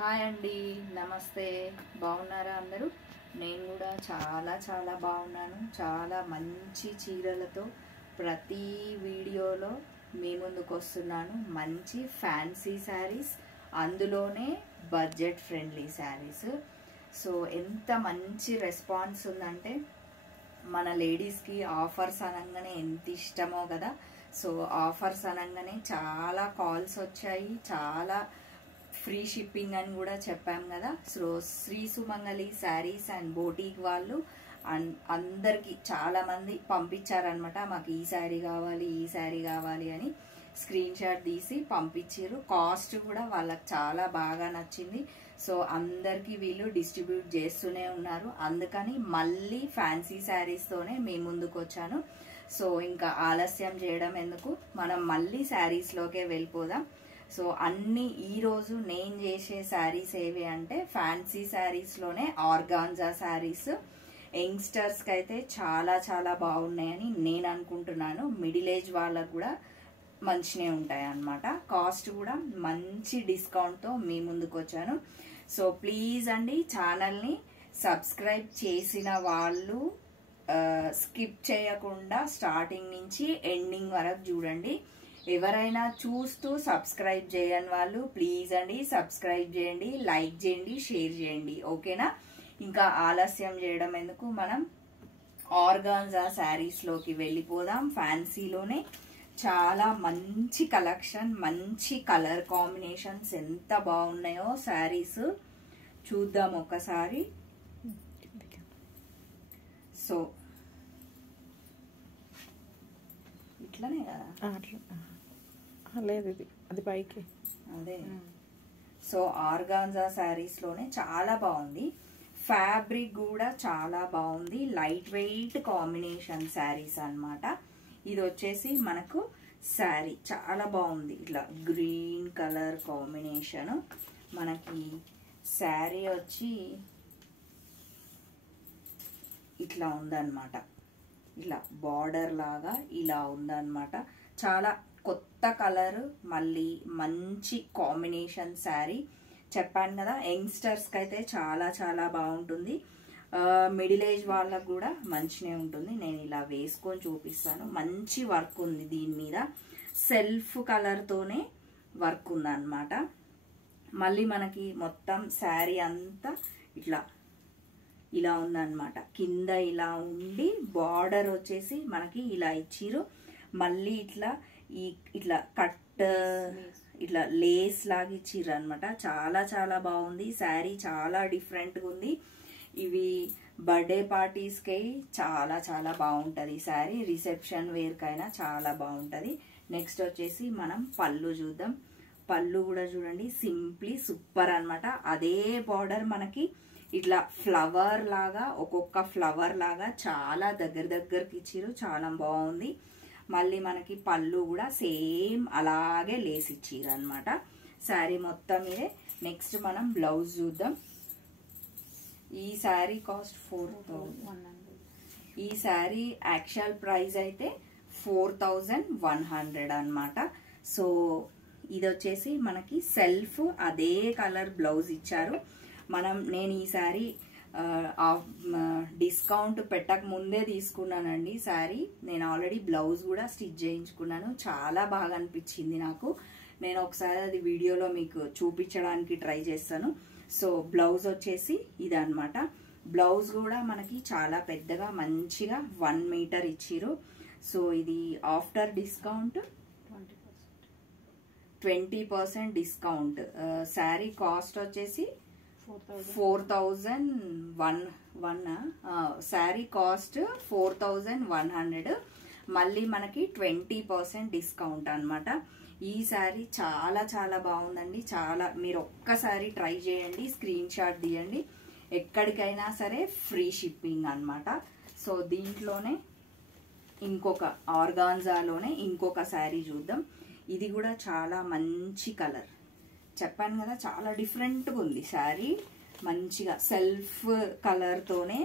Hi అండి, నమస్తే. బాగున్నారా అందరూ? నేను కూడా చాలా చాలా బాగున్నాను. చాలా మంచి చీరలతో ప్రతి వీడియోలో మీ ముందుకు వస్తున్నాను. మంచి ఫ్యాన్సీ శారీస్, అందులోనే బడ్జెట్ ఫ్రెండ్లీ శారీస్. సో ఎంత మంచి రెస్పాన్స్ ఉందంటే, మన లేడీస్కి ఆఫర్స్ అనగానే ఎంత ఇష్టమో కదా. సో ఆఫర్స్ అనగానే చాలా కాల్స్ వచ్చాయి, చాలా ఫ్రీ షిప్పింగ్ అని కూడా చెప్పాం కదా. So Shri Sumangali sarees and boutique వాళ్ళు అందరికి చాలా మంది పంపించారనమాట, మాకు ఈ శారీ కావాలి ఈ శారీ కావాలి అని స్క్రీన్ షాట్ తీసి పంపించారు. కాస్ట్ కూడా వాళ్ళకి చాలా బాగా నచ్చింది. సో అందరికి వీళ్ళు డిస్ట్రిబ్యూట్ చేస్తూనే ఉన్నారు. అందుకని మళ్ళీ ఫ్యాన్సీ శారీస్తోనే మీ ముందుకు వచ్చాను. సో ఇంకా ఆలస్యం చేయడం ఎందుకు, మనం మళ్ళీ శారీస్లోకే వెళ్ళిపోదాం. సో అన్ని ఈరోజు నేను చేసే శారీస్ ఏవి అంటే ఫ్యాన్సీ శారీస్లోనే ఆర్గాన్జా శారీస్. యంగ్స్టర్స్కి అయితే చాలా చాలా బాగున్నాయని నేను అనుకుంటున్నాను. మిడిల్ ఏజ్ వాళ్ళకు కూడా మంచినే ఉంటాయి అన్నమాట. కాస్ట్ కూడా మంచి డిస్కౌంట్తో మీ ముందుకు వచ్చాను. సో ప్లీజ్ అండి, ఛానల్ని సబ్స్క్రైబ్ చేసిన వాళ్ళు స్కిప్ చేయకుండా స్టార్టింగ్ నుంచి ఎండింగ్ వరకు చూడండి. ఎవరైనా చూస్తూ సబ్స్క్రైబ్ చేయని వాళ్ళు ప్లీజ్ అండి సబ్స్క్రైబ్ చేయండి, లైక్ చేయండి, షేర్ చేయండి, ఓకేనా? ఇంకా ఆలస్యం చేయడం ఎందుకు, మనం ఆర్గాన్జా శారీస్లోకి వెళ్ళిపోదాం. ఫ్యాన్సీలోనే చాలా మంచి కలెక్షన్, మంచి కలర్ కాంబినేషన్స్ ఎంత బాగున్నాయో శారీస్ చూద్దాం ఒకసారి. సో ఇట్లనే కదా, లేదు ఇది అది పైకి అదే. సో ఆర్గాన్జా శారీస్లోనే చాలా బాగుంది. ఫ్యాబ్రిక్ కూడా చాలా బాగుంది. లైట్ వెయిట్ కాంబినేషన్ శారీస్ అన్నమాట. ఇది వచ్చేసి మనకు శారీ చాలా బాగుంది. ఇట్లా గ్రీన్ కలర్ కాంబినేషన్. మనకి శారీ వచ్చి ఇట్లా ఉందన్నమాట. ఇలా బార్డర్ లాగా ఇలా ఉందన్నమాట. చాలా కొత్త కలర్, మళ్ళీ మంచి కాంబినేషన్ శారీ. చెప్పాను కదా, యంగ్స్టర్స్కి అయితే చాలా చాలా బాగుంటుంది. మిడిల్ ఏజ్ వాళ్ళకు కూడా మంచినే ఉంటుంది. నేను ఇలా వేసుకొని చూపిస్తాను. మంచి వర్క్ ఉంది దీని మీద, సెల్ఫ్ కలర్తోనే వర్క్ ఉందన్నమాట. మళ్ళీ మనకి మొత్తం శారీ అంతా ఇట్లా ఇలా ఉందన్నమాట. కింద ఇలా ఉండి బార్డర్ వచ్చేసి మనకి ఇలా ఇచ్చిరు. మళ్ళీ ఇట్లా కట్ ఇట్లా లేస్ లాగా ఇచ్చిర్రు అనమాట. చాలా చాలా బాగుంది శారీ, చాలా డిఫరెంట్గా ఉంది. ఇవి బర్త్డే పార్టీస్కి చాలా చాలా బాగుంటుంది శారీ. రిసెప్షన్ వేర్కైనా చాలా బాగుంటుంది. నెక్స్ట్ వచ్చేసి మనం పళ్ళు చూద్దాం. పళ్ళు కూడా చూడండి, సింప్లీ సూపర్ అనమాట. అదే బార్డర్ మనకి ఇట్లా ఫ్లవర్ లాగా, ఒక్కొక్క ఫ్లవర్ లాగా చాలా దగ్గరికి ఇచ్చిరు. చాలా బాగుంది. మళ్ళీ మనకి పళ్ళు కూడా సేమ్ అలాగే లేసి ఇచ్చిరు అనమాట శారీ మొత్తం మీదే. నెక్స్ట్ మనం బ్లౌజ్ చూద్దాం. ఈ శారీ కాస్ట్ 4100. ఈ శారీ యాక్చువల్ ప్రైస్ అయితే 4100 అనమాట. సో ఇది వచ్చేసి మనకి సెల్ఫ్ అదే కలర్ బ్లౌజ్ ఇచ్చారు. నేను ఈ శారీ డిస్కౌంట్ పెట్టక ముందే తీసుకున్నానండి శారీ. నేను ఆల్రెడీ బ్లౌజ్ కూడా స్టిచ్ చేయించుకున్నాను. చాలా బాగా అనిపించింది నాకు. నేను ఒకసారి అది వీడియోలో మీకు చూపించడానికి ట్రై చేస్తాను. సో బ్లౌజ్ వచ్చేసి ఇదన్నమాట. బ్లౌజ్ కూడా మనకి చాలా పెద్దగా మంచిగా 1 మీటర్ ఇచ్చిరు. సో ఇది after discount 20% discount. Sari cost వచ్చేసి 4100. శారీ కాస్ట్ 4100. మళ్ళీ మనకి 20% డిస్కౌంట్ అనమాట. ఈ శారీ చాలా చాలా బాగుందండి. చాలా, మీరు ఒక్కసారి ట్రై చేయండి, స్క్రీన్ షాట్ తీయండి. ఎక్కడికైనా సరే ఫ్రీ షిప్పింగ్ అనమాట. సో దీంట్లోనే ఇంకొక ఆర్గాన్జాలోనే ఇంకొక శారీ చూద్దాం. ఇది కూడా చాలా మంచి కలర్. చెప్పాను కదా, చాలా డిఫరెంట్గా ఉంది శారీ. మంచిగా సెల్ఫ్ కలర్తోనే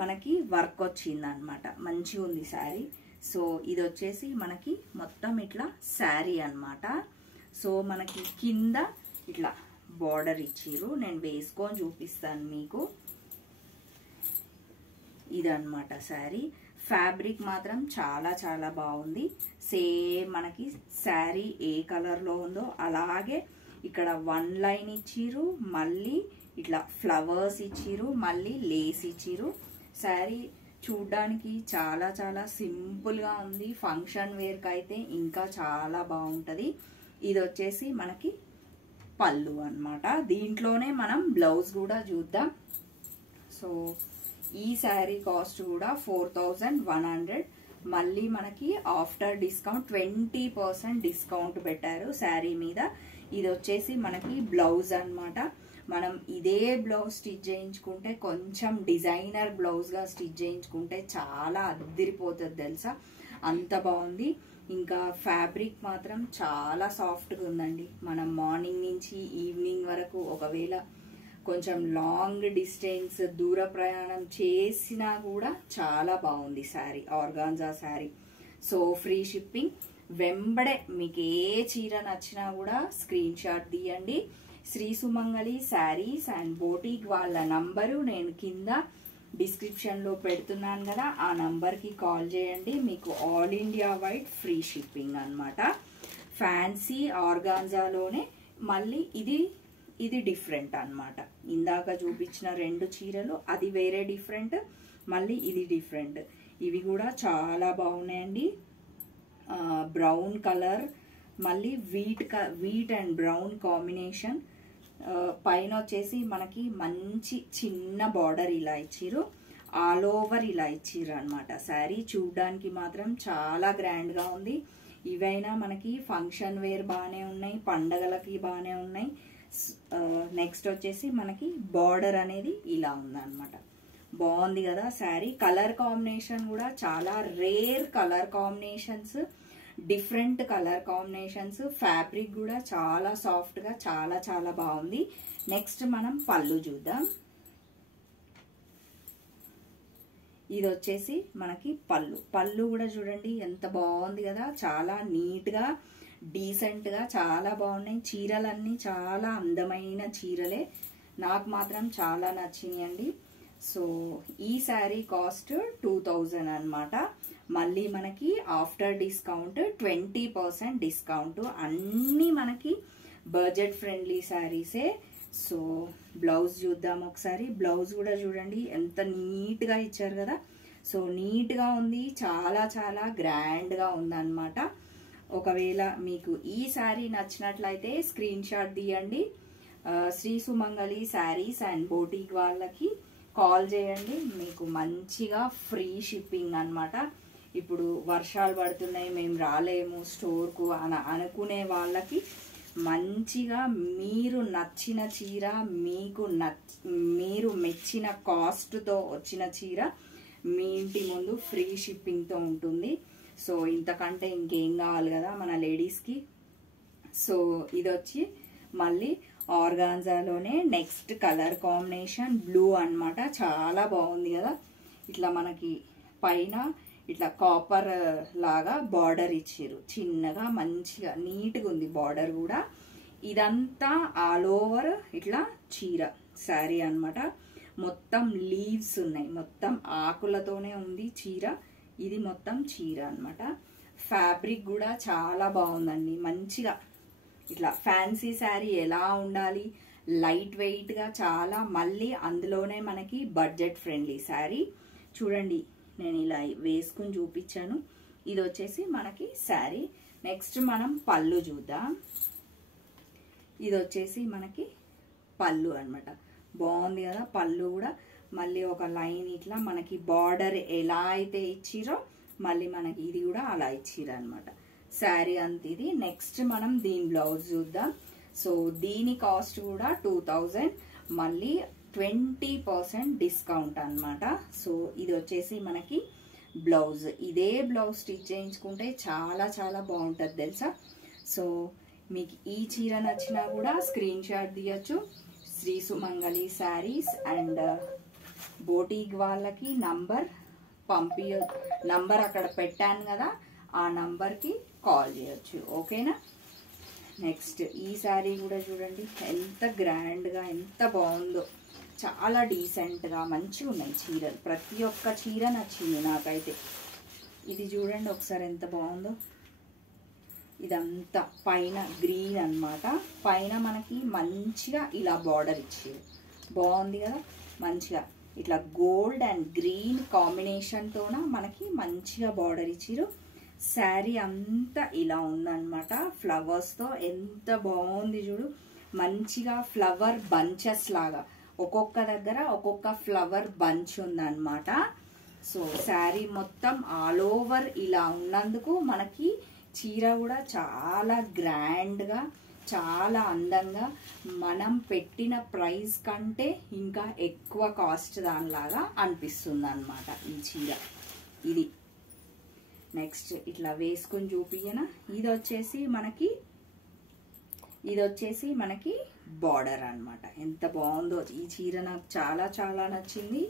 మనకి వర్క్ వచ్చింది అనమాట. మంచిగా ఉంది శారీ. సో ఇది వచ్చేసి మనకి మొత్తం ఇట్లా శారీ అన్నమాట. సో మనకి కింద ఇట్లా బార్డర్ ఇచ్చిర్రు. నేను వేసుకొని చూపిస్తాను మీకు. ఇదన్నమాట శారీ. ఫ్యాబ్రిక్ మాత్రం చాలా చాలా బాగుంది. సేమ్ మనకి శారీ ఏ కలర్లో ఉందో అలాగే ఇక్కడ 1 లైన్ ఇచ్చిర్రు, మళ్ళీ ఇట్లా ఫ్లవర్స్ ఇచ్చిర్రు, మళ్ళీ లేస్ ఇచ్చిర్రు. శారీ చూడ్డానికి చాలా చాలా సింపుల్గా ఉంది. ఫంక్షన్ వేర్కి అయితే ఇంకా చాలా బాగుంటుంది. ఇది వచ్చేసి మనకి పళ్ళు అన్నమాట. దీంట్లోనే మనం బ్లౌజ్ కూడా చూద్దాం. సో ఈ శారీ కాస్ట్ కూడా 4100. మళ్ళీ మనకి ఆఫ్టర్ డిస్కౌంట్ 20% డిస్కౌంట్ పెట్టారు శారీ మీద. ఇది వచ్చేసి మనకి బ్లౌజ్ అన్నమాట. మనం ఇదే బ్లౌజ్ స్టిచ్ చేయించుకుంటే, కొంచెం డిజైనర్ బ్లౌజ్గా స్టిచ్ చేయించుకుంటే చాలా అద్దిరిపోతుంది తెలుసా, అంత బాగుంది. ఇంకా ఫ్యాబ్రిక్ మాత్రం చాలా సాఫ్ట్గా ఉందండి. మనం మార్నింగ్ నుంచి ఈవినింగ్ వరకు ఒకవేళ కొంచెం లాంగ్ డిస్టెన్స్ దూర ప్రయాణం చేసినా కూడా చాలా బాగుంది sari. Organza sari. So free shipping. వెంబడే మీకు ఏ చీర నచ్చినా కూడా స్క్రీన్ షాట్ తీయండి. శ్రీ సుమంగళి శారీస్ అండ్ బోటిక్ వాళ్ళ నంబరు నేను కింద డిస్క్రిప్షన్లో పెడుతున్నాను కదా, ఆ నంబర్కి కాల్ చేయండి. మీకు all India wide free shipping అన్నమాట. ఫ్యాన్సీ ఆర్గాన్జాలోనే మళ్ళీ ఇది డిఫరెంట్ అన్నమాట. ఇందాక చూపించిన 2 చీరలు అది వేరే డిఫరెంట్, మళ్ళీ ఇది డిఫరెంట్. ఇవి కూడా చాలా బాగున్నాయండి. బ్రౌన్ కలర్, మళ్ళీ వీట్ అండ్ బ్రౌన్ కాంబినేషన్. పైన వచ్చేసి మనకి మంచి చిన్న బార్డర్ ఇలా ఇచ్చిర్రు, ఆల్ ఓవర్ ఇలా ఇచ్చిర్రు అనమాట. శారీ చూడ్డానికి మాత్రం చాలా గ్రాండ్గా ఉంది. ఇవైనా మనకి ఫంక్షన్ వేర్ బాగానే ఉన్నాయి, పండగలకి బాగానే ఉన్నాయి. నెక్స్ట్ వచ్చేసి మనకి బార్డర్ అనేది ఇలా ఉందన్నమాట. బాగుంది కదా శారీ. కలర్ కాంబినేషన్ కూడా చాలా rare colour combinations, different colour combinations. Fabric కూడా చాలా సాఫ్ట్గా చాలా చాలా బాగుంది. నెక్స్ట్ మనం పళ్ళు చూద్దాం. ఇది వచ్చేసి మనకి పళ్ళు కూడా చూడండి ఎంత బాగుంది కదా, చాలా నీట్గా డీసెంట్గా చాలా బాగున్నాయి. చీరలన్నీ చాలా అందమైన చీరలే, నాకు మాత్రం చాలా నచ్చినాయండి. సో ఈ శారీ కాస్ట్ 2000 అన్నమాట. మళ్ళీ మనకి ఆఫ్టర్ డిస్కౌంట్ 20% డిస్కౌంట్. అన్నీ మనకి బడ్జెట్ ఫ్రెండ్లీ శారీసే. సో బ్లౌజ్ చూద్దాం ఒకసారి. బ్లౌజ్ కూడా చూడండి ఎంత నీట్గా ఇచ్చారు కదా. సో నీట్గా ఉంది, చాలా చాలా గ్రాండ్గా ఉందన్నమాట. ఒకవేళ మీకు ఈ శారీ నచ్చినట్లయితే స్క్రీన్ షాట్ తీయండి. శ్రీ సుమంగళి శారీస్ అండ్ బోటిక్ వాళ్ళకి కాల్ చేయండి. మీకు మంచిగా ఫ్రీ షిప్పింగ్ అన్నమాట. ఇప్పుడు వర్షాలు పడుతున్నాయి, మేము రాలేము స్టోర్కు అని అనుకునే వాళ్ళకి మంచిగా మీరు నచ్చిన చీర, మీరు మెచ్చిన కాస్ట్తో వచ్చిన చీర మీ ఇంటి ముందు ఫ్రీ షిప్పింగ్తో ఉంటుంది. సో ఇంతకంటే ఇంకేం కావాలి కదా మన లేడీస్కి. సో ఇది వచ్చి మళ్ళీ ఆర్గాన్జాలోనే నెక్స్ట్ కలర్ కాంబినేషన్ బ్లూ అన్నమాట. చాలా బాగుంది కదా. ఇట్లా మనకి పైన ఇట్లా కాపర్ లాగా బార్డర్ ఇచ్చారు, చిన్నగా మంచిగా నీట్గా ఉంది బార్డర్ కూడా. ఇదంతా ఆల్ ఓవర్ ఇట్లా చీర శారీ అన్నమాట. మొత్తం లీవ్స్ ఉన్నాయి, మొత్తం ఆకులతోనే ఉంది చీర. ఇది మొత్తం చీర అన్నమాట. ఫ్యాబ్రిక్ కూడా చాలా బాగుందండి. మంచిగా ఇట్లా ఫ్యాన్సీ శారీ ఎలా ఉండాలి, లైట్ వెయిట్గా చాలా, మళ్ళీ అందులోనే మనకి బడ్జెట్ ఫ్రెండ్లీ శారీ. చూడండి నేను ఇలా వేసుకుని చూపించాను. ఇది వచ్చేసి మనకి శారీ. నెక్స్ట్ మనం పళ్ళు చూద్దాం. ఇది వచ్చేసి మనకి పళ్ళు అన్నమాట. బాగుంది కదా పళ్ళు కూడా. మళ్ళీ ఒక లైన్ ఇట్లా మనకి బార్డర్ ఎలా అయితే ఇచ్చిరో మళ్ళీ మనకి ఇది కూడా అలా ఇచ్చిరు అనమాట. శారీ అంత ఇది. నెక్స్ట్ మనం దీని బ్లౌజ్ చూద్దాం. సో దీని కాస్ట్ కూడా 2000, మళ్ళీ 20% డిస్కౌంట్ అన్నమాట. సో ఇది వచ్చేసి మనకి బ్లౌజ్. ఇదే బ్లౌజ్ స్టిచ్ చేయించుకుంటే చాలా చాలా బాగుంటుంది తెలుసా. సో మీకు ఈ చీర నచ్చినా కూడా స్క్రీన్ షాట్ తీయచ్చు. శ్రీ సుమంగళి శారీస్ అండ్ బోటిక్ వాళ్ళకి నంబర్ నంబర్ అక్కడ పెట్టాను కదా, ఆ నంబర్కి కాల్ చేయొచ్చు. ఓకేనా. నెక్స్ట్ ఈ శారీ కూడా చూడండి ఎంత గ్రాండ్గా ఎంత బాగుందో, చాలా డీసెంట్గా మంచిగా ఉన్నాయి చీరలు. ప్రతి ఒక్క చీర నచ్చింది నాకైతే. ఇది చూడండి ఒకసారి ఎంత బాగుందో. ఇదంతా పైన గ్రీన్ అన్నమాట, పైన మనకి మంచిగా ఇలా బార్డర్ ఇచ్చారు, బాగుంది కదా. మంచిగా ఇట్లా గోల్డ్ అండ్ గ్రీన్ కాంబినేషన్తోన మనకి మంచిగా బార్డర్ ఇచ్చారు. శారీ అంతా ఇలా ఉందన్నమాట ఫ్లవర్స్తో, ఎంత బాగుంది చూడు. మంచిగా ఫ్లవర్ బంచెస్ లాగా ఒక్కొక్క దగ్గర ఒక్కొక్క ఫ్లవర్ బంచ్ ఉందన్నమాట. సో శారీ మొత్తం ఆల్ ఓవర్ ఇలా ఉన్నందుకు మనకి చీర కూడా చాలా గ్రాండ్గా, చాలా అందంగా, మనం పెట్టిన ప్రైస్ కంటే ఇంకా ఎక్కువ కాస్ట్ దానిలాగా అనిపిస్తుంది అన్నమాట ఈ చీర. ఇది నెక్స్ట్ ఇట్లా వేసుకొని చూపియనా. ఇది వచ్చేసి మనకి బార్డర్ అన్నమాట. ఎంత బాగుందో ఈ చీర, నాకు చాలా చాలా నచ్చింది.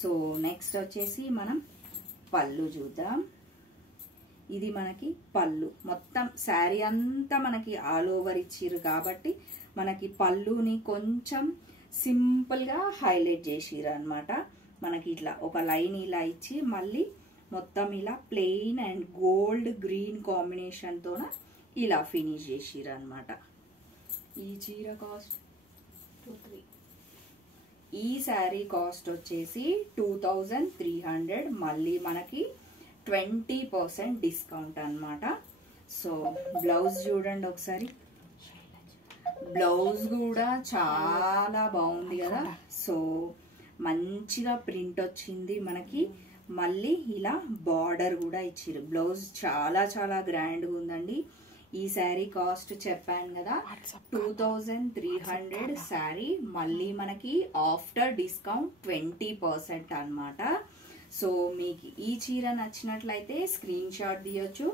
సో నెక్స్ట్ వచ్చేసి మనం పళ్ళు చూద్దాం. ఇది మనకి పళ్ళు, మొత్తం శారీ అంతా మనకి ఆల్ ఓవర్ ఇచ్చిర్రు కాబట్టి మనకి పళ్ళుని కొంచెం సింపుల్గా హైలైట్ చేసిర్రు అనమాట. మనకి ఇట్లా ఒక లైన్ ఇలా ఇచ్చి మళ్ళీ మొత్తం ఇలా ప్లెయిన్ అండ్ గోల్డ్ గ్రీన్ కాంబినేషన్తోన ఇలా ఫినిష్ చేసిర్రు అనమాట. ఈ చీర కాస్ట్ 23. ఈ శారీ కాస్ట్ వచ్చేసి 2300. మళ్ళీ మనకి 20% డిస్కౌంట్ అన్నమాట. సో బ్లౌజ్ చూడండి ఒకసారి, బ్లౌజ్ కూడా చాలా బాగుంది కదా. సో మంచిగా ప్రింట్ వచ్చింది మనకి, మళ్ళీ ఇలా బార్డర్ కూడా ఇచ్చిర్రు. బ్లౌజ్ చాలా చాలా గ్రాండ్గా ఉందండి. ఈ శారీ కాస్ట్ చెప్పాను కదా 2300 శారీ, మళ్ళీ మనకి ఆఫ్టర్ డిస్కౌంట్ 20% అన్నమాట. సో మీకు ఈ చీర నచ్చినట్లయితే స్క్రీన్ షాట్ తీయొచ్చు.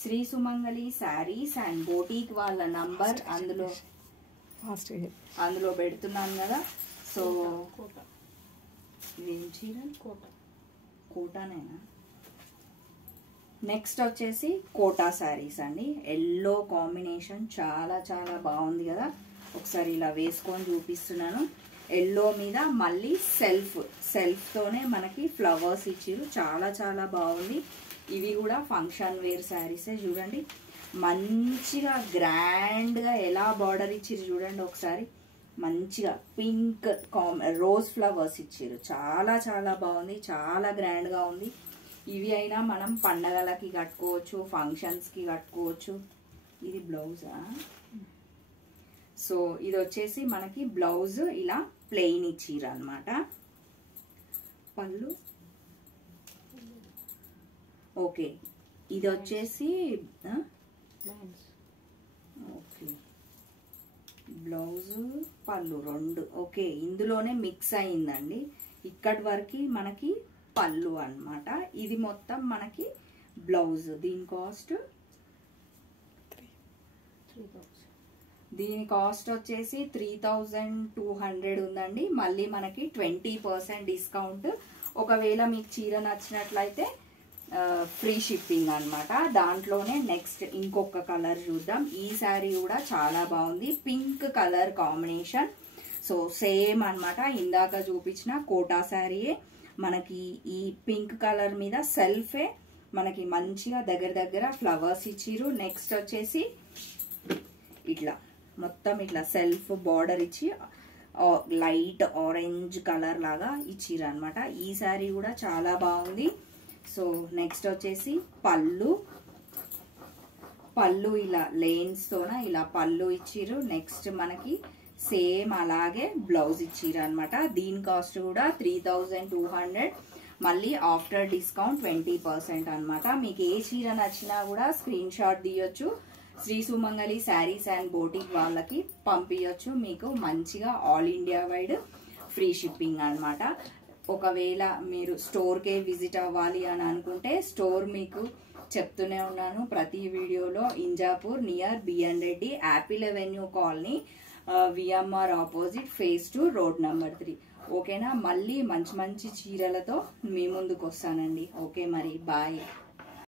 శ్రీ సుమంగళి శారీస్ అండ్ బోటిక్ వాళ్ళ నంబర్ అందులో పెడుతున్నాను కదా. సో ఇదేం చీర, కోటానేనా. నెక్స్ట్ వచ్చేసి కోటా శారీస్ అండి. ఎల్లో కాంబినేషన్ చాలా చాలా బాగుంది కదా. ఒకసారి ఇలా వేసుకొని చూపిస్తున్నాను. ఎల్లో మీద మళ్ళీ సెల్ఫ్తోనే మనకి ఫ్లవర్స్ ఇచ్చిరు, చాలా చాలా బాగుంది. ఇవి కూడా ఫంక్షన్ వేర్ శారీసే. చూడండి మంచిగా గ్రాండ్గా ఎలా బార్డర్ ఇచ్చిరు చూడండి ఒకసారి. మంచిగా పింక్ రోజ్ ఫ్లవర్స్ ఇచ్చిరు, చాలా చాలా బాగుంది, చాలా గ్రాండ్గా ఉంది. ఇవి అయినా మనం పండగలకి కట్టుకోవచ్చు, ఫంక్షన్స్కి కట్టుకోవచ్చు. ఇది బ్లౌజా. సో ఇది వచ్చేసి మనకి బ్లౌజ్ ఇలా ప్లెయిన్ ఇచ్చిరు అనమాట. పళ్ళు ఓకే. ఇది వచ్చేసి ఓకే బ్లౌజ్ పళ్ళు రెండు ఓకే, ఇందులోనే మిక్స్ అయిందండి. ఇక్కడి వరకు మనకి పళ్ళు అన్నమాట. ఇది మొత్తం మనకి బ్లౌజ్. దీని కాస్ట్ 3000. దీని కాస్ట్ వచ్చేసి 3200 ఉందండి. మళ్ళీ మనకి 20% డిస్కౌంట్. ఒకవేళ మీకు చీర నచ్చినట్లయితే ఫ్రీ షిప్పింగ్ అన్నమాట. దాంట్లోనే నెక్స్ట్ ఇంకొక కలర్ చూద్దాం. ఈ శారీ కూడా చాలా బాగుంది, pink colour combination. So same అన్నమాట, ఇందాక చూపించిన కోటా శారీయే. మనకి ఈ పింక్ కలర్ మీద సెల్ఫే మనకి మంచిగా దగ్గర దగ్గర ఫ్లవర్స్ ఇచ్చిరు. నెక్స్ట్ వచ్చేసి ఇట్లా మొత్తం ఇట్లా సెల్ఫ్ బార్డర్ ఇచ్చి లైట్ ఆరెంజ్ కలర్ లాగా ఇచ్చిరు అనమాట. ఈ శారీ కూడా చాలా బాగుంది. సో నెక్స్ట్ వచ్చేసి పళ్ళు ఇలా లేన్స్ తోన ఇలా పళ్ళు ఇచ్చిరు. నెక్స్ట్ మనకి సేమ్ అలాగే బ్లౌజ్ ఇచ్చిరు అనమాట. దీని కాస్ట్ కూడా 3200. మళ్ళీ ఆఫ్టర్ డిస్కౌంట్ 20% అనమాట. మీకు ఏ చీర నచ్చినా కూడా స్క్రీన్ షాట్ తీయొచ్చు, శ్రీ సుమంగళి శారీస్ అండ్ బోటిక్ వాళ్ళకి పంపించచ్చు. మీకు మంచిగా all India wide free shipping అనమాట. ఒకవేళ మీరు స్టోర్కే విజిట్ అవ్వాలి అని అనుకుంటే స్టోర్ మీకు చెప్తూనే ఉన్నాను ప్రతి వీడియోలో, Injapur near BN Reddy, apple avenue colony, VMR opposite, phase 2, road number 3. ఓకేనా. మళ్ళీ మంచి మంచి చీరలతో మీ ముందుకు వస్తానండి. ఓకే మరి బాయ్.